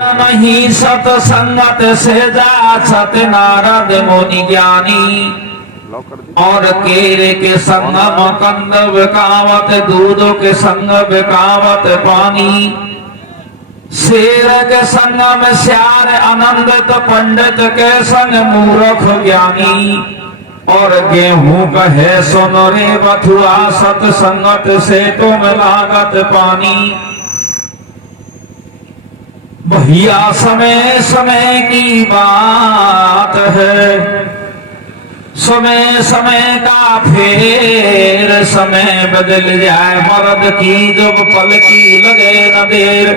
नहीं सतसंगत से जात नारद मुनि ज्ञानी। और केरे के संग मकंद बिकावत दूध के संग बिकावत पानी। शेर के संग में श्यार आनंदित पंडित के संग मूर्ख ज्ञानी। और गेहूं कहे सुन रे बथुआ सतसंगत से तुम लागत पानी। भैया समय समय की बात है, समय समय का फेर समय बदल जाए मर्द की जब पलकी लगे न देर।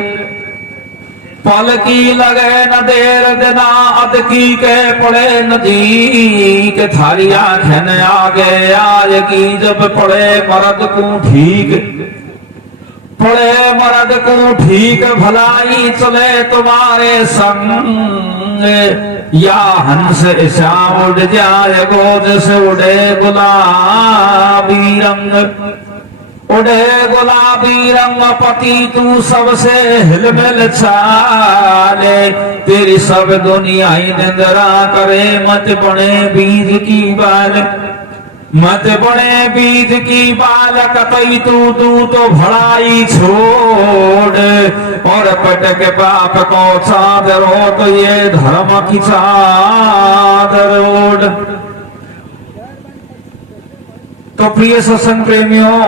पलकी लगे न देर देना अदकी के पड़े नजीक। थारी आंखें आगे आज की जब पड़े मर्द को ठीक। पड़े मर्द को ठीक भलाई चले तुम्हारे संग। या हंस ऐसा उड़ जाए गोद से उड़े गुलाबी रंग। उड़े गुलाबी रंग पति तू सबसे हिलमिल चाले। तेरी सब दुनिया ही निंद्रा करे मत बने बीज की बाल। मत बड़े बीज की बाल कतई तू तो भलाई छोड़। और पटक पाप को चादर हो तो ये धर्म की चादर ओढ़। तो प्रिय सत्संग प्रेमियों,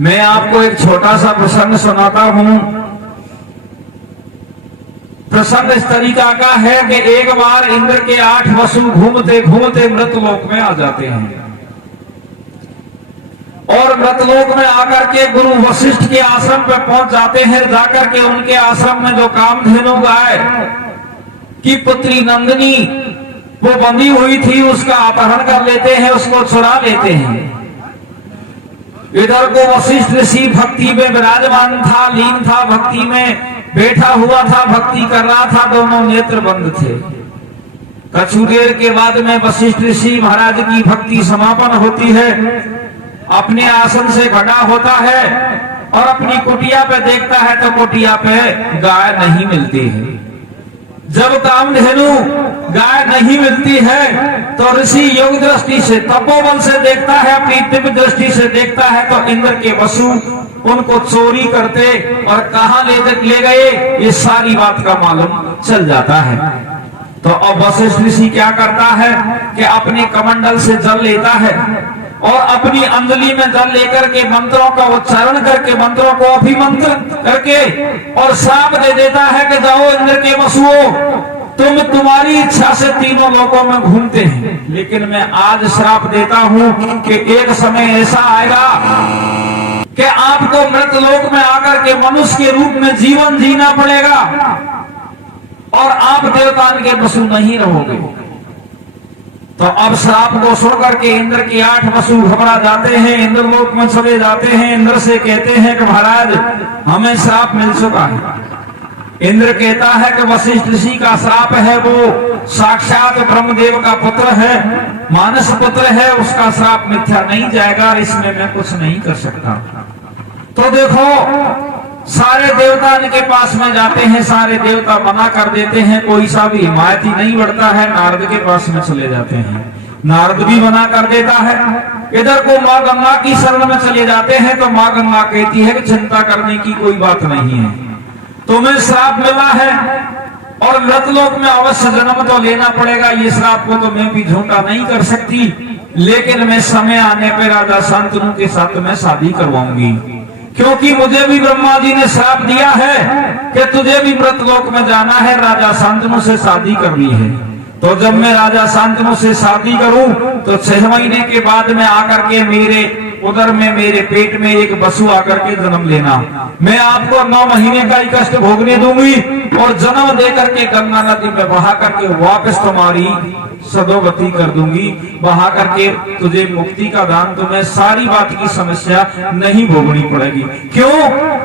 मैं आपको एक छोटा सा प्रसंग सुनाता हूं। प्रसंग इस तरीका का है कि एक बार इंद्र के 8 वसु घूमते घूमते मृतलोक में आ जाते हैं। और मृतलोक में आकर के गुरु वशिष्ठ के आश्रम पे पहुंच जाते हैं। जाकर के उनके आश्रम में जो कामधेनु गाय की पुत्री नंदिनी वो बंधी हुई थी उसका अपहरण कर लेते हैं, उसको चुरा लेते हैं। इधर को वशिष्ठ ऋषि भक्ति में विराजमान था, लीन था, भक्ति में बैठा हुआ था, भक्ति कर रहा था, दोनों नेत्र बंद थे। कछु देर के बाद में वशिष्ठ ऋषि महाराज की भक्ति समापन होती है। अपने आसन से खड़ा होता है और अपनी कुटिया पे देखता है तो कुटिया पे गाय नहीं मिलती है। जब कामधेनु गाय नहीं मिलती है तो ऋषि योग दृष्टि से तपोबल से देखता है, अपनी दिव्य दृष्टि से देखता है तो इंद्र के वसु उनको चोरी करते और कहां ले गए ये सारी बात का मालूम चल जाता है। तो अब वशिष्ठ ऋषि क्या करता है कि अपने कमंडल से जल लेता है और अपनी अंजलि में जल लेकर के मंत्रों का उच्चारण करके मंत्रों को अभिमंत्र करके और श्राप दे देता है कि जाओ इंद्र के वसुओं, तुम तुम्हारी इच्छा से तीनों लोकों में घूमते हैं, लेकिन मैं आज श्राप देता हूं कि एक समय ऐसा आएगा कि आपको मृतलोक में आकर के मनुष्य के रूप में जीवन जीना पड़ेगा और आप देवतान के वसु नहीं रहोगे। तो अब श्राप को सुन करके इंद्र के 8 वसु घबरा जाते हैं, इंद्रलोक में चले जाते हैं। इंद्र से कहते हैं कि महाराज हमें श्राप मिल चुका है। इंद्र कहता है कि वशिष्ठ ऋषि का श्राप है, वो साक्षात ब्रह्मदेव का पुत्र है, मानस पुत्र है, उसका श्राप मिथ्या नहीं जाएगा, इसमें मैं कुछ नहीं कर सकता। तो देखो सारे देवता इनके पास में जाते हैं, सारे देवता मना कर देते हैं, कोई सा भी हिमायती नहीं बढ़ता है। नारद के पास में चले जाते हैं, नारद भी मना कर देता है। इधर को माँ गंगा की शरण में चले जाते हैं तो माँ गंगा कहती है कि चिंता करने की कोई बात नहीं है, तुम्हें श्राप मिला है और मृतलोक में अवश्य जन्म तो लेना पड़ेगा। ये श्राप को तो मैं भी झूठा नहीं कर सकती, लेकिन मैं समय आने पर राजा शांतनु के साथ में शादी करवाऊंगी, क्योंकि मुझे भी ब्रह्मा जी ने श्राप दिया है कि तुझे भी मृतलोक में जाना है, राजा शांतनु से शादी करनी है। तो जब मैं राजा शांतनु से शादी करूं तो 6 महीने के बाद में आकर के मेरे उदर में मेरे पेट में एक वसु आकर के जन्म लेना। मैं आपको 9 महीने का ही कष्ट भोगने दूंगी और जन्म दे करके गंगा नदी में बहा करके वापस तुम्हारी सदोगति कर दूंगी, बहा करके तुझे मुक्ति का दान, तुम्हें सारी बात की समस्या नहीं भोगनी पड़ेगी। क्यों?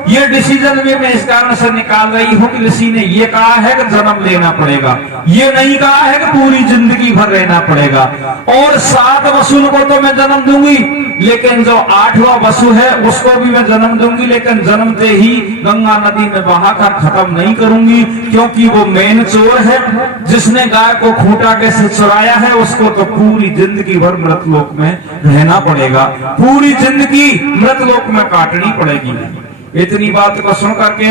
ये डिसीजन भी मैं इस कारण से निकाल रही हूँ कि ऋषि ने ये कहा है कि जन्म लेना पड़ेगा, ये नहीं कहा है कि पूरी जिंदगी भर रहना पड़ेगा। और 7 वसु को तो मैं जन्म दूंगी, लेकिन जो 8वां वसु है उसको भी मैं जन्म दूंगी, लेकिन जन्मते ही गंगा नदी में बहाकर खत्म नहीं करूंगी, क्योंकि वो मेन चोर है। जिसने गाय को खूंटा के से चुराया है उसको तो पूरी जिंदगी भर मृतलोक में रहना पड़ेगा, पूरी जिंदगी मृतलोक में काटनी पड़ेगी। इतनी बात को सुन करके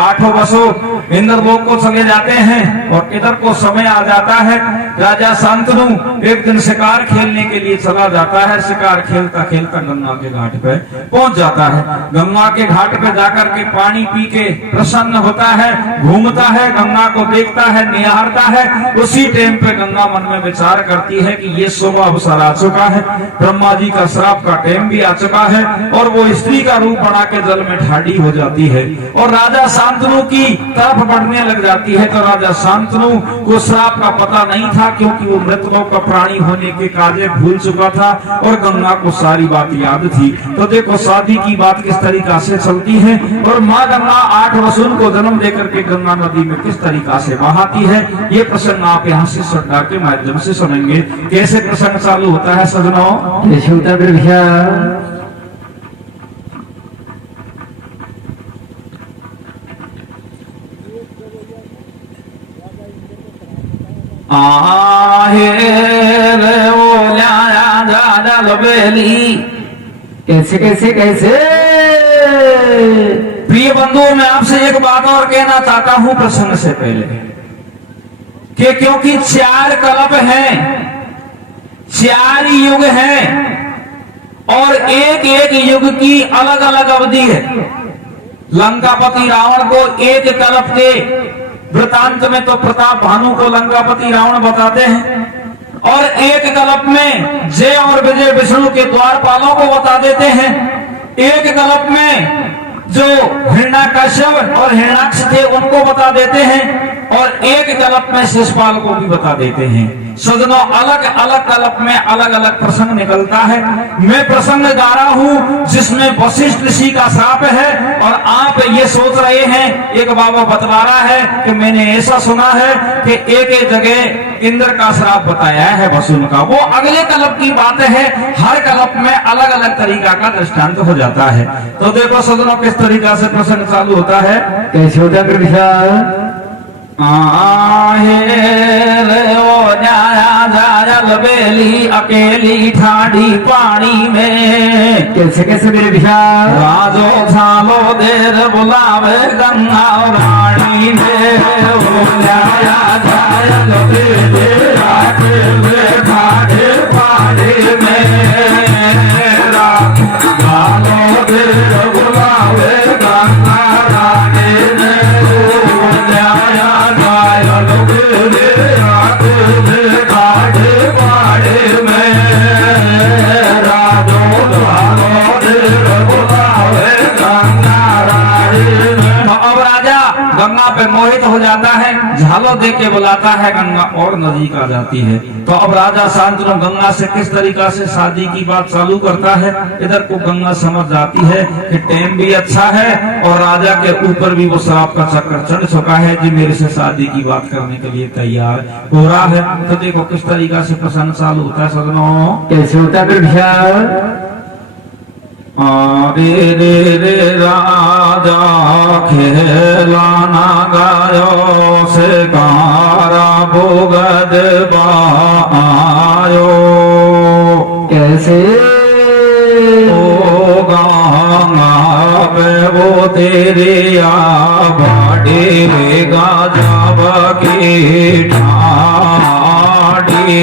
8 वसु इंद्रलोक को चले जाते हैं और इधर को समय आ जाता है। राजा शांतनु एक दिन शिकार खेलने के लिए चला जाता है। शिकार खेलता खेलता गंगा के घाट पे पहुंच जाता है। गंगा के घाट पे जाकर के पानी पी के प्रसन्न होता है, घूमता है, गंगा को देखता है, निहारता है। उसी टाइम पे गंगा मन में विचार करती है कि ये शुभ अवसर आ चुका है, ब्रह्मा जी का श्राप का टाइम भी आ चुका है, और वो स्त्री का रूप बना के जल में ठाड़ी हो जाती है और राजा शांतनु की तरफ बढ़ने लग जाती है। तो राजा शांतनु को श्राप का पता नहीं था, क्योंकि वो मृतलोक का प्राणी होने के काजे भूल चुका था और गंगा को सारी बात याद थी। तो देखो शादी की बात किस तरीका से चलती है और माँ गंगा 8 वसुओं को जन्म देकर के गंगा नदी में किस तरीका से बहाती है। ये प्रसंग आप यहाँ से श्रद्धा के माध्यम से सुनेंगे। कैसे प्रसंग चालू होता है सजनों? कैसे कैसे कैसे? प्रिय बंधुओं, मैं आपसे एक बात और कहना चाहता हूं प्रसंग से पहले कि क्योंकि 4 कल्प हैं, 4 युग हैं और एक एक युग की अलग अलग अवधि है। लंकापति रावण को एक कल्प के वृतांत में तो प्रताप भानु को लंकापति रावण बताते हैं, और एक कल्प में जय और विजय विष्णु के द्वारपालों को बता देते हैं। एक कल्प में जो हिरण्याकश्यप और हिरण्याक्ष थे उनको बता देते हैं, और एक कल्प में शिशुपाल को भी बता देते हैं। सजनों, अलग अलग कल्प में अलग अलग प्रसंग निकलता है। मैं प्रसंग गा रहा हूँ जिसमें वशिष्ठ ऋषि का श्राप है, और आप ये सोच रहे हैं, एक बाबा बतला रहा है कि मैंने ऐसा सुना है कि एक एक जगह इंद्र का श्राप बताया है वसुन का। वो अगले कल्प की बात है। हर कल्प में अलग अलग तरीका का दृष्टांत हो जाता है। तो देखो सजनों, किस तरीका से प्रसंग चालू होता है। कैसे होता है? बेली अकेली ठाड़ी पानी में, कैसे कैसे मेरे विशाल? राजो झालो देर बुलावे गंगा रानी में, ठाड़े पानी में, झालो देर बुलावे गंगा रानी में, गंगा पे मोहित हो जाता है, झालो दे के बुलाता है गंगा और नजदीक आ जाती है। तो अब राजा शांतनु गंगा से किस तरीका से शादी की बात चालू करता है। इधर को गंगा समझ जाती है कि टाइम भी अच्छा है और राजा के ऊपर भी वो श्राप का चक्कर चढ़ चुका है जी, मेरे से शादी की बात करने के लिए तैयार हो रहा है। तो देखो किस तरीका से प्रसंग चालू होता है सजनों। कैसे होता है? रे रे रे राजा खेलाना गायो से गारा भोगद बायो, कैसे ओ गंगा वो तेरे बाड़े गाजा के ठाड़ी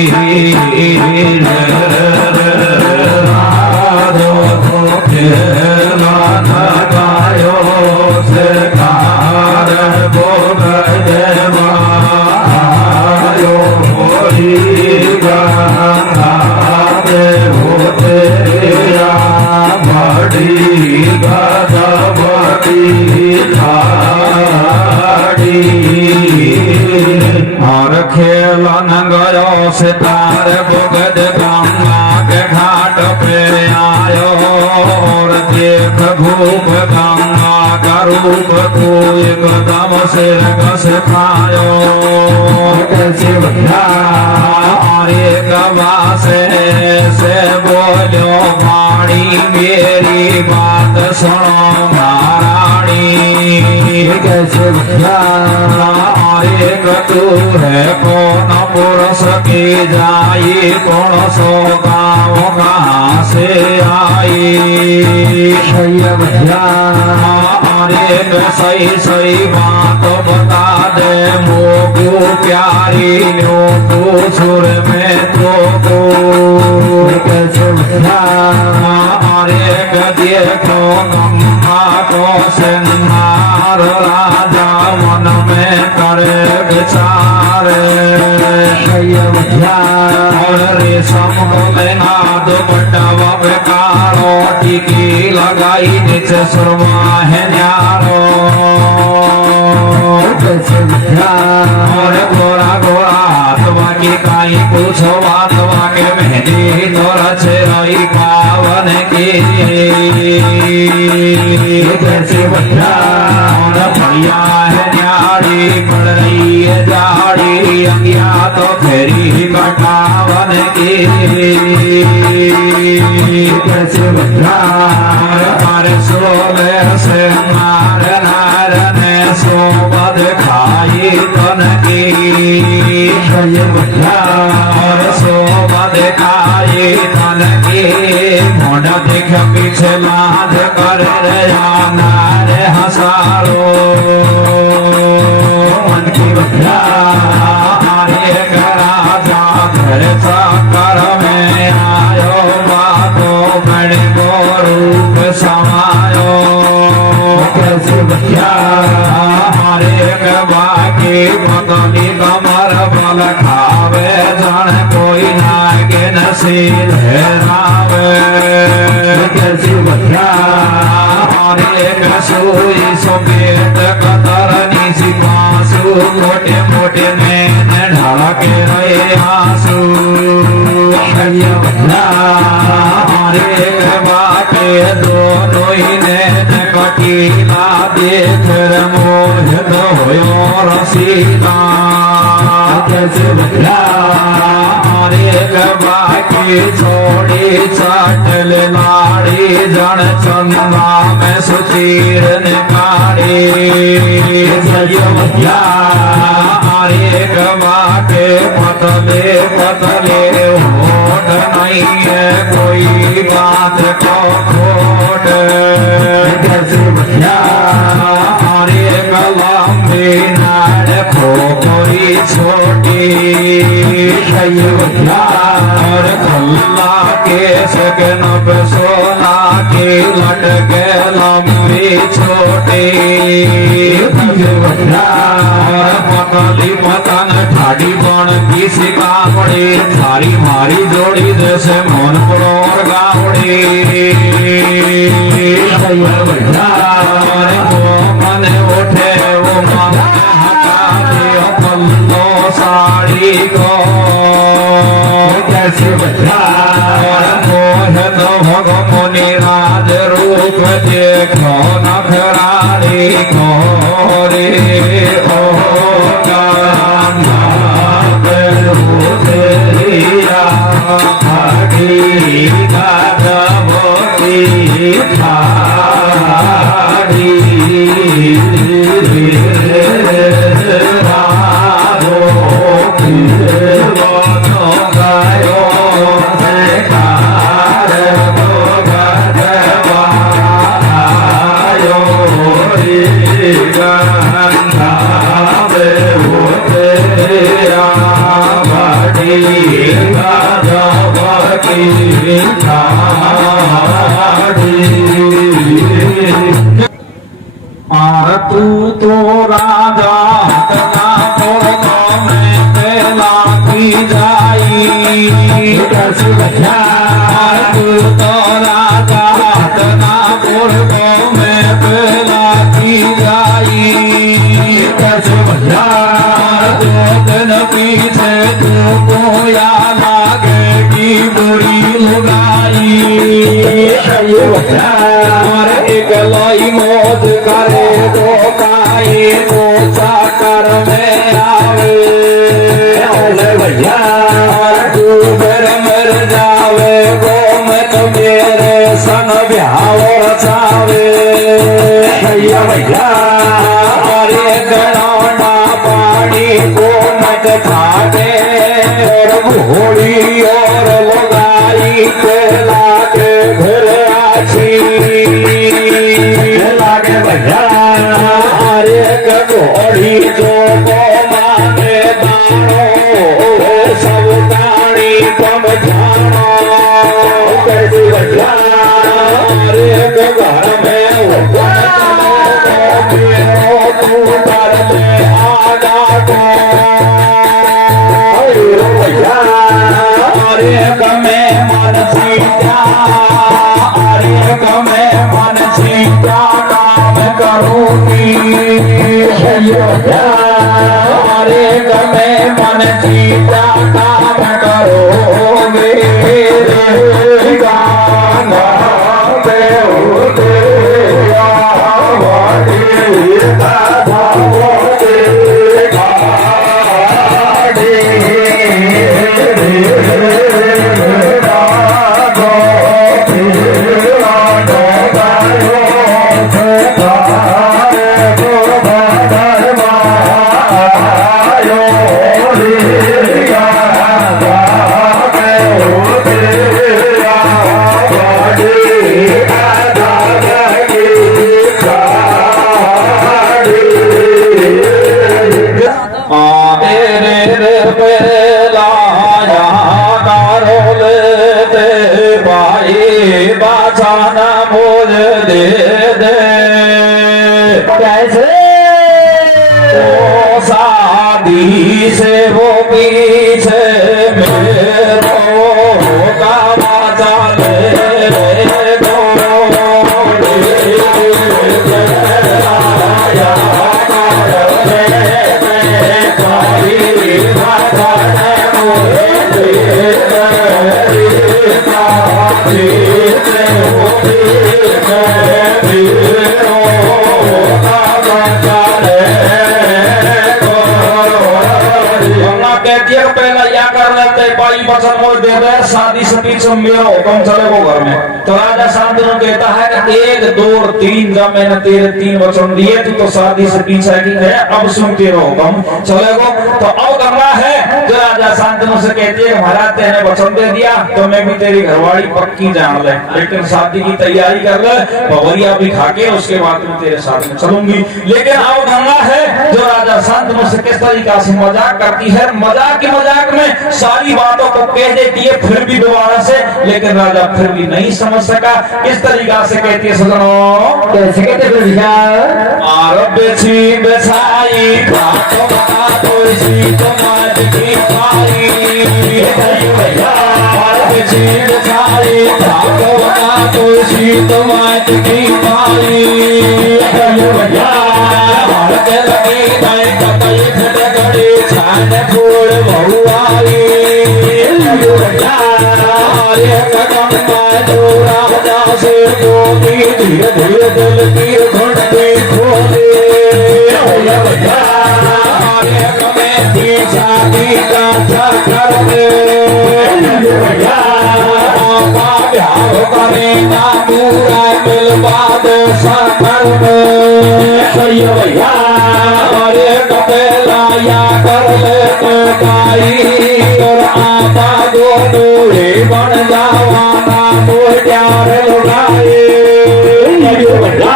गायो से कार भोगद बायो, गंगा होते बड़ी गदा बड़ी लन गयो से तार बुगद गंगा के घाट पे आयो और देख भूप गंगा का रूप को एकदम से घस खायो कैसे बढ़िया अरे गवा से बोलो वाणी मेरी बात सुनो महारानी कैसे बढ़िया अरे तू है कौन पुरुष की जाई कौन सो गाँव कहाँ से आई भैया बढ़िया अरे सही सही बात बता दे मोगू प्यारी नो को सुर में तो को कैसे बढ़िया अरे देखो गंगा को सिंगार राजा मन में करे विचार भैया बढ़िया और रेशम को लेना दुपट्टा बेकारो टिकी लगाई नीचे सुरमा है न्यारो कैसे बढ़िया और गोरा गोरा हाथ बाकी काई पूछो बात बाके मेहंदी तो रचे रही पावन की कैसे बढ़िया और भैया है न्याड़ी पड़ रही है जाड़ी अंगिया तो फेरी कटावन की कैसे बढ़िया हमारे सोले से मार नारन सोबद खाई तन की भैया बढ़िया और सोबद खाई तन की मोड़ा देख पीछे लाद कर नार हसारो मन की बढ़िया अरे राजा घर साकर में आयो बातो बड़े रूप समायो कैसे बढ़िया हरे बाकी पतली कमर बल खावे जन कोई नागे नसील है रावे कैसे बढ़िया हरे सुई सुपेट कतरनी सी पासू मोटे मोटे में ढलके रहे आंसू भैया बढ़िया हरे बाके दोनों ही ने कटीला देख मोहित होयो रसीला कैसे बढ़िया हरे बाकी छोड़ी चाटल लाड़ी जन चंदा में सुचीर निकाड़ी बढ़िया हरे बाके पतले पतले होठ नहीं है कोई बात को खोट कैसे बढ़िया हरे लंबी नाड़ खोपड़ी छोटी कैसे बढ़िया और खल्ला के सकन पे सोना के लटके लंबी छोटी कैसे बढ़िया और पतली पतन ठाडी बन की सिकावड़ी सारी मारी जोड़ी जैसे मोन पड़ोर गावड़ी भैया बढ़िया और वो मन उठे वो मन हटा दियो पल्लो साड़ी को कैसे बढ़िया और मोह तो भगमुनि राज रूप देखो नखरारी को रे ओ तू तो राजा तना मुर्गो में तेला की जाई कैसे बढ़िया तू तो राजा तना मुर्गो में तेला की जाई कैसे बढ़िया दो दिन पीछे भैया एक लाई मौज करे तो काई तो चाकर में आवे भैया तू फिर मर जावे गो मैं तो मेरे संग ब्याह चावे भैया भैया अरे गलाना पानी को मत खाटे और घोड़ी और लगाई के लागे घर आछी लागे भैया अरे घोड़ी जो को माने दानो सब दानी कम जानो कैसी भैया अरे घर में वो तू कर ले आजा को भैया अरे गमे मन सीता अरे गमे मन सीता काम करूंगी भैया अरे गमे मन सीता काम करोगे गाना देव से वो पीछे मेरो का बाजा ले दो शादी से पीछे मेरा हुक्म चले वो घर में तो राजा शांतनु कहता है कि 1 2 3 जब मैंने तेरे 3 वचन दिए तो शादी से पीछे की है अब सुन तेरा हुक्म चलेगो तो अब करना है जो राजा शांतनु से कहती है महाराज तेने वचन दे दिया तो मैं भी तेरी घरवाली पक्की जान ले लेकिन शादी की तैयारी कर ले भवरिया भी खा के उसके बाद मैं तेरे साथ में चलूंगी लेकिन अब करना है जो राजा शांतनु से किस तरीका से मजाक करती है मजाक में सारी बातों को कह देती है फिर भी दोबारा से लेकिन राजा फिर भी नहीं समझ सका किस तरीका से कहती है सजनों कैसे कहते भैया आरब छी बेसाई बात बता तो सी समाज की पाई भैया आरब छी बेसाई बात बता तो सी समाज की पाई भैया भारत लगी मैं कतई खटगड़ी छान फूल बहुआई धीरे धीरे दिल की घंटी खोले शादी का चक्कर करे ना पूरा मिलवा दो सफर में सही भैया अरे कपेला या कर ले तो काई और आता दो दूरी बन जावाना मोर प्यार लुगाई भैया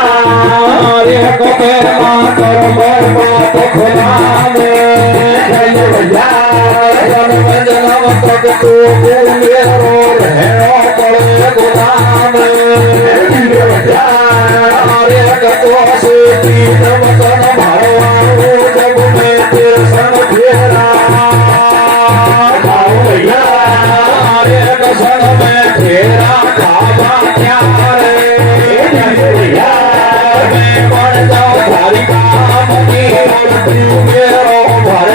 अरे कपेला कर मोर बात खुला भैया जन्म जन्म तक तू मेरो रहनो पड़े गुलाम भैया अरे कतो से तीन वचन भरवाओ जब मैं तेरे संग फेरा भैया अरे कसन में फेरा खावा क्या रे भैया मैं बढ़ जाऊं भारी काम की और तू मेरो भर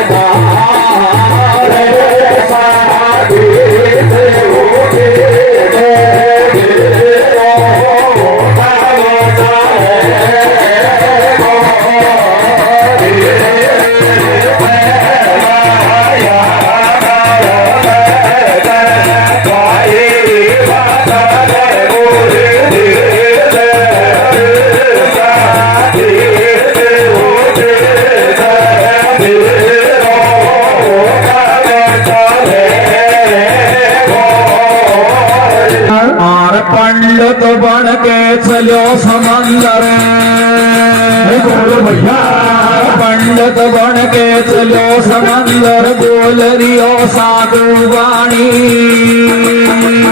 चलो समंदर भैया पंडित बन के चलो समंदर बोल रियो साधु वाणी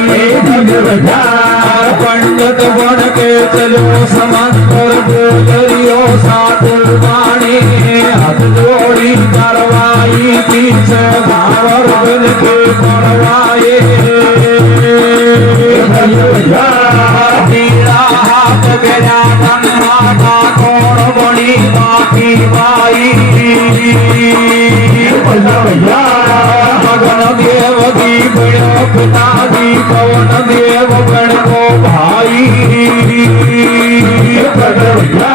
भैया पंडित बन के चलो समंदर बोल रियो साधु वाणी हाथ जोड़ी करवाई पीछे भावर बन के करवाए भैया तेरा हाथ गया माता कौन बड़ी बाकी बाई भैया मगन देव की बड़ो पिताजी कौन देव बड़ को भाई भैया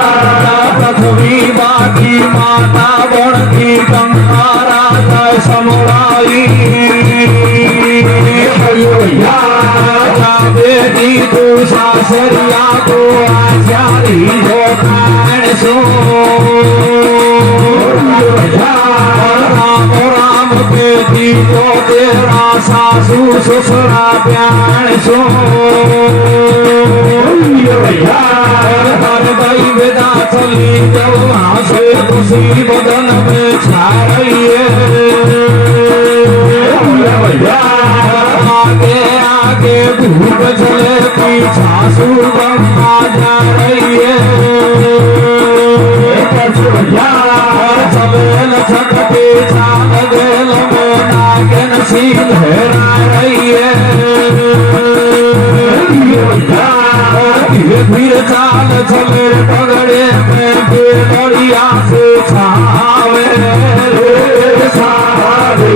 पृथ्वी बाकी माता बन की गंगा राजा समुराई भैया बेटी तू सासरिया को आचारी हो खान सो राम राम बेटी को तेरा सासू ससुरा प्यार सो भैया हर भाई विदा चली जब वहां से खुशी बदन में छा रही है भैया आगे आगे धूप चले पीछा सुगंगा जा रही है भैया चबेल छटके चाल गेल में नागिन सी लहरा रही है धीरे धीरे चाल चले पगड़े में बेड़िया से छावे सारे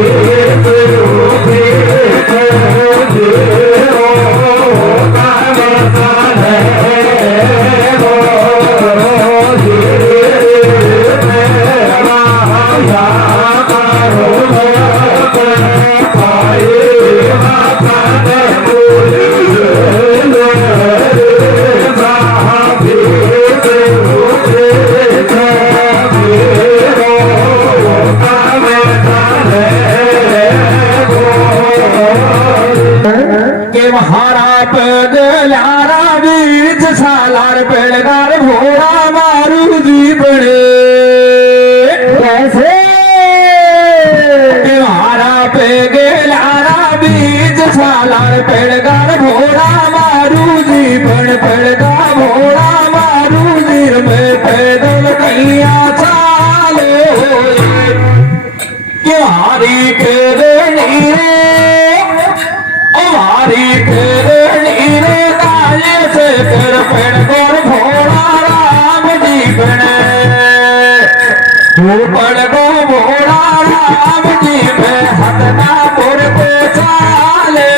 के महारा पगलारा बीच सालार पेड़गार भोरा मारू जी बड़े कैसे के महारा पगलारा बीच सालार पेड़गार भोरा मारू जी बड़ पेड़गा भोरा मारू जी में पैदल कैया चाले के हारी पेरणी हमारी पेरणी रे दाये से कर पेड़ गोर भोला राम जी बने तू पड़ गो भोला राम जी में हटना पुर को चाले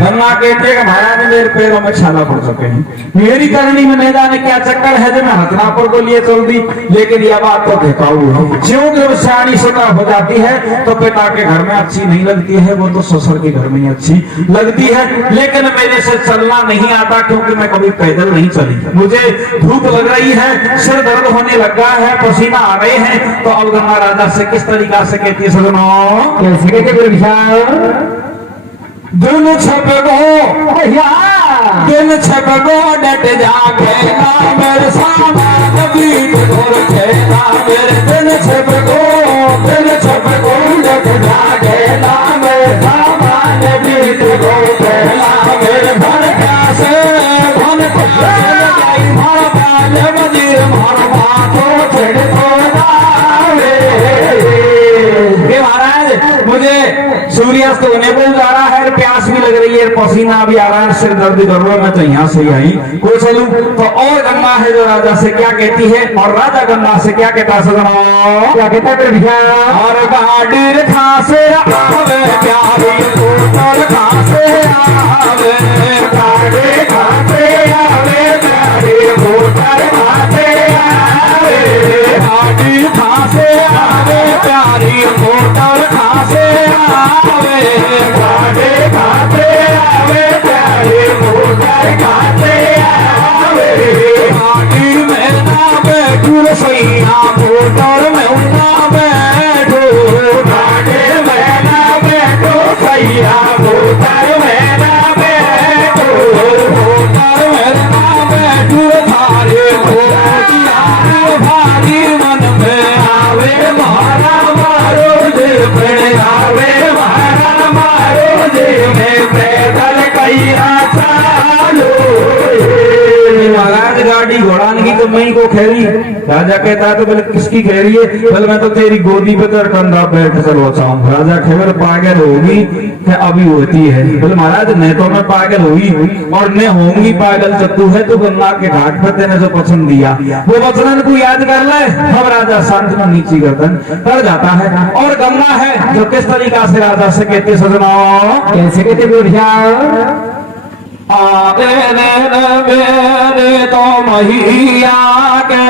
धर्मा कहते हैं महाराज मेरे पैरों में छाला पड़ चुके हैं मेरी करनी में नहीं जाने क्या चक्कर है जो मैं हथनापुर को लिए चल दी लेकिन यह बात तो बेकाऊ है ज्यों जब सियानी सदा हो जाती है तो पिता के घर में अच्छी नहीं लगती है वो तो ससुर के घर में ही अच्छी लगती है लेकिन मेरे से चलना नहीं आता क्योंकि मैं कभी पैदल नहीं चली मुझे धूप लग रही है सिर दर्द होने लगा है पसीना आ रहे हैं तो अब गंगा राजा से किस तरीका से कहती है सजनो कैसे कहते दिन छपगो दिन छपगो डट जाके ना मेरे सामान बीत घोर खेला मेरे दिन छपगो डट जाके ना मेरे सामान बीत घोर खेला मेरे भर प्यासे लगाई मार बाल वजीर मार बातों छेड़ को महाराज मुझे सूर्यास्त होने को जा रहा है प्यास भी लग रही है पसीना भी आ रहा है सिर दर्द कर रहा है मैं तो यहाँ से आई कोई चलूं तो और गंगा है जो राजा से क्या कहती है और राजा गंगा से क्या कहता है क्या कहता है और गाड़ी खासे आवे प्यारी तोड़ खासे आवे गाड़ी खासे आवे प्यारी तोड़ खासे आवे गाड़ी खासे आवे प्यारी तोड़ खासे आवे गाड़ी खासे आवे प्यारी तोड़ खासे आवे गाड़ी में ना बैठू सैया मोटर में उठा बैठो गाड़ी में ना बैठो सैया मोटर में ना बैठो मोटर में ना फिर आवे मारा मारो जी में पैदल कैया चालो। महाराज गाड़ी घोड़ान की तो मैं ही को खेरी। राजा कहता है तो बोले किसकी खेरी है? बोले मैं तो तेरी गोदी पे तेरे कंधा बैठ कर बचाऊं। राजा खबर पागल होगी क्या अभी होती है? बोले महाराज न तो मैं पागल हुई और न होंगी पागल, तो तू है तो गंगा के घाट पर तेने जो पसंद दिया वो वचन को याद कर ले। अब राजा शांत में नीची गर्दन कर जाता है और गंगा है जो किस तरीका से राजा से कहती सजनाओ कैसे कहते बुढ़िया आगे मेरे तो मैया के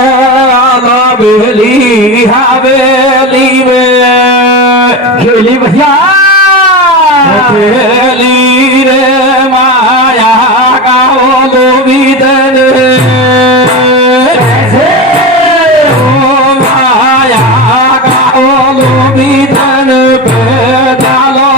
हवेली हवेली में खेली भैया खेली रे माया का वो बीतन माया का वो बीतन पे डालो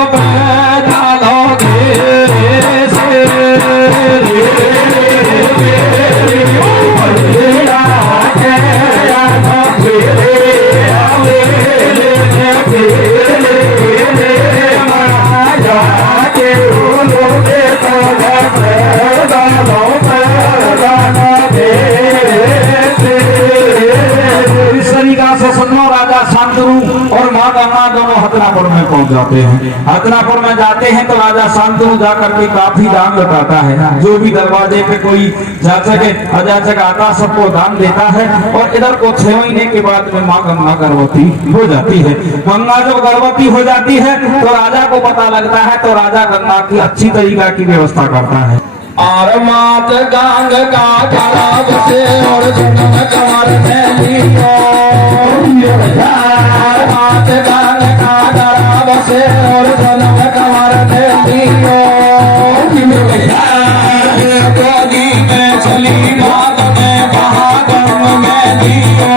और माँ गंगा दोनों हथनापुर में पहुंच जाते हैं। हथनापुर में जाते हैं तो राजा शांतनु जाकर के काफी दान लौटाता है। जो भी दरवाजे पे कोई जाचक अजाचक आता सबको दान देता है। और इधर को 6 महीने के बाद में माँ गंगा गर्भवती हो जाती है। गंगा जब गर्भवती हो जाती है तो राजा को पता लगता है तो राजा गंगा की अच्छी तरीका की व्यवस्था करता है। और मात गांग का तालाब से और जन्म कमर में लियो मात गांग का तालाब से और जन्म कमर में लियो गोदी में चली बात में महागम में लियो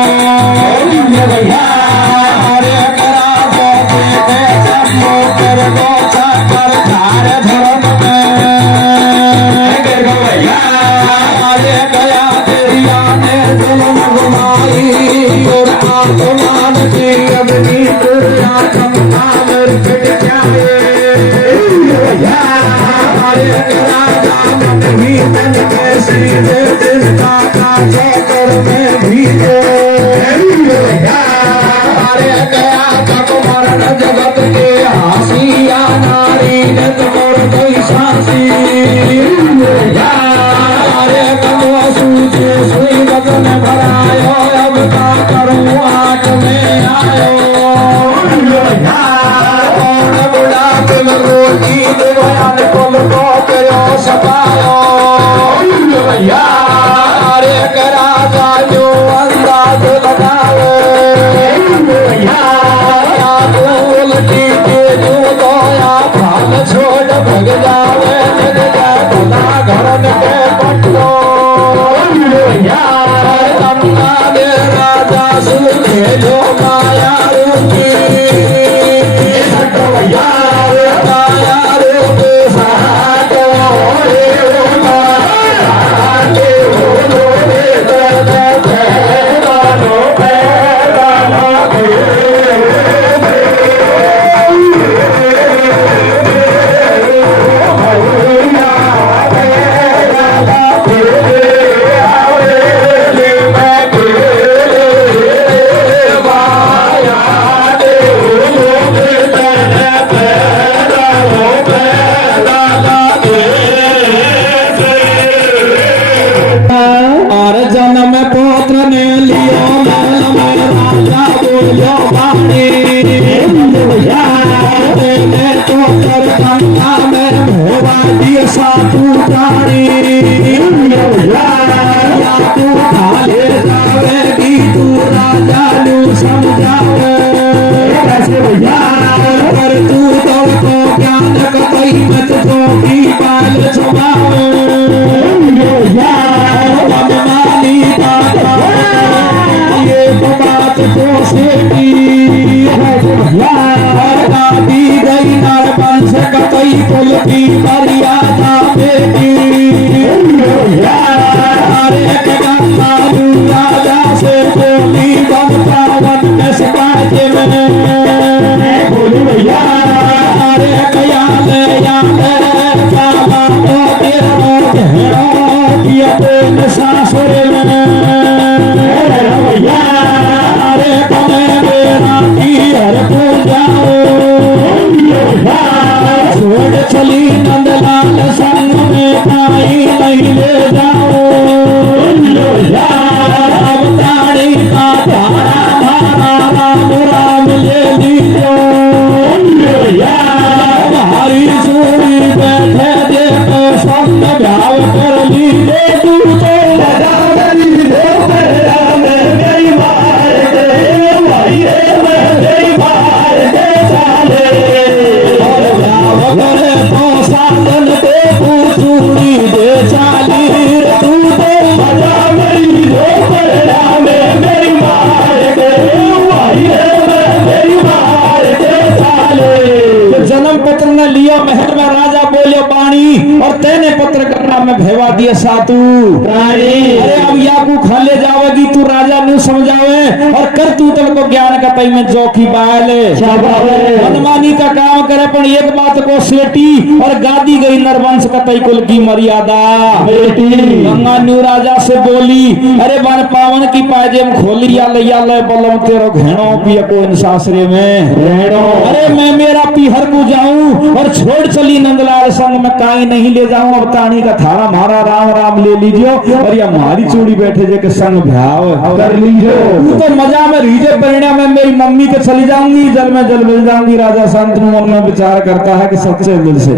हरे करा बोते जम्मू कर दो चाकर धार धर्म जगत के हसिया नारी ने तुमर कोई सांसी सूचे सुई वचन भरायो अब का करूं आठ में आयो बुढ़ा तुम रोटी बयान कुल को करो सपायो अरे करा जायो अंदाज लगाओ उल्टी के जो दोया भाग छोड़ भग जावे घर के पटो राजा सुने जो माया रूपी माया रूपी सहाटो राजा से बोली बन पावन में काला तो तेरा घेरो किया तेन सासुर में अरे कमे मेरा की हर पूजाओ छोड़ चली नंदलाल संग में आई नहीं ले जाओ अब ताड़ी का प्यारा भारा राम राम ले लीजो हमारी चूड़ी बैठे देखो संग भाव कर लीजे तू तो करे तो साधन पे चूड़ी दे चाली तू तो मजा मेरी हो परिणाम मेरी मार दे मेरी मार दे चाले जन्म पत्र ने लिया महल में राजा बोले बाणी और तेने पत्र करना में भेवा दिए सातू अरे अब याकू खा ले जावेगी तू राजा न्यू समझावे और कर तू तल को ज्ञान का पई में जोखी बाले मनमानी का काम करे पर एक बात को सेटी और गादी गई नरवंश का तई कुल की मर्यादा गंगा न्यू राजा से बोली अरे बन पावन की पाजेम खोली या ले बलम तेरो घेणो पिया को इन सासरे में अरे मैं मेरा पीहर को जाऊं और छोड़ चली नंदलाल संग में काई नहीं ले जाऊं अब तानी का थारा मारा राम राम ले लीजियो और या हमारी चूड़ी बैठे जे के संग भ्याव कर लीजियो तो मजा में रीजे परिणाम में मेरी मम्मी के चली जाऊंगी जल में जल मिल जाऊंगी राजा शांतनु मन में विचार करता है कि सच्चे दिल से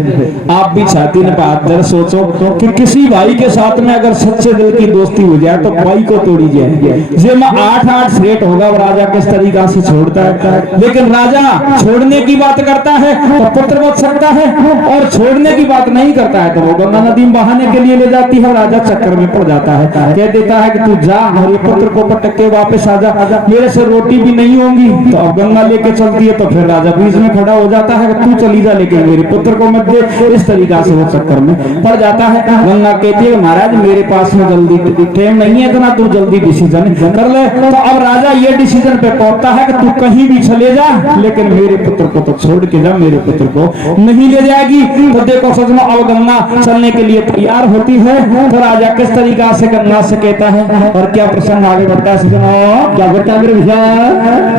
आप भी छाती ने पादर सोचो कि किसी भाई के साथ में अगर सच्चे दिल की दोस्ती हो जाए तो भाई को तोड़ी जाए जे में 8-8 सेट होगा राजा किस तरीका से छोड़ता है लेकिन राजा छोड़ने की बात करता है तो पुत्र बच सकता है और छोड़ने की बात नहीं करता है तो वो गंगा नदी में बहाने के लिए ले जाती है राजा चक्कर में पड़ जाता है कह देता है कि तू जा और ये पुत्र को पटक के वापस आ जा मेरे से रोटी भी नहीं होगी तो अब गंगा लेके चलती है तो फिर राजा बीच में खड़ा हो जाता है कि तू चली जा लेकिन मेरे पुत्र को मत दे इस तरीका से वो चक्कर में पड़ जाता है गंगा कहती है महाराज मेरे पास में जल्दी टाइम नहीं है इतना तू जल्दी डिसीजन कर ले तो अब राजा ये डिसीजन पे पहुंचता है कि तू कहीं भी चले जा लेकिन मेरे पुत्र को तो छोड़ के जा मेरे पुत्र को नहीं ले जाएगी तो देखो सजना अब गंगा चलने के लिए तैयार होती है तो राजा किस तरीका से गंगा से कहता है और क्या प्रसंग आगे बढ़ता है सजना क्या बढ़ता है भैया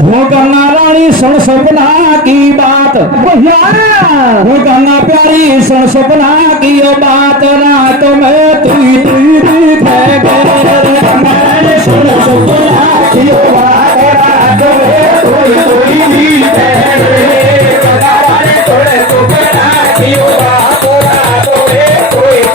वो गंगा रानी सुन सपना की बात वो गंगा प्यारी सुन सपना की बात रात में तू सुन सपना की बात रात में कोई थोड़े सपना की बात रात में कोई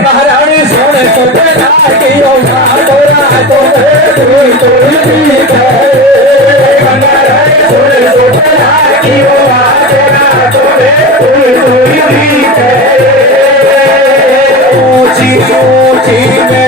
महारानी सोने ऊंची ऊंची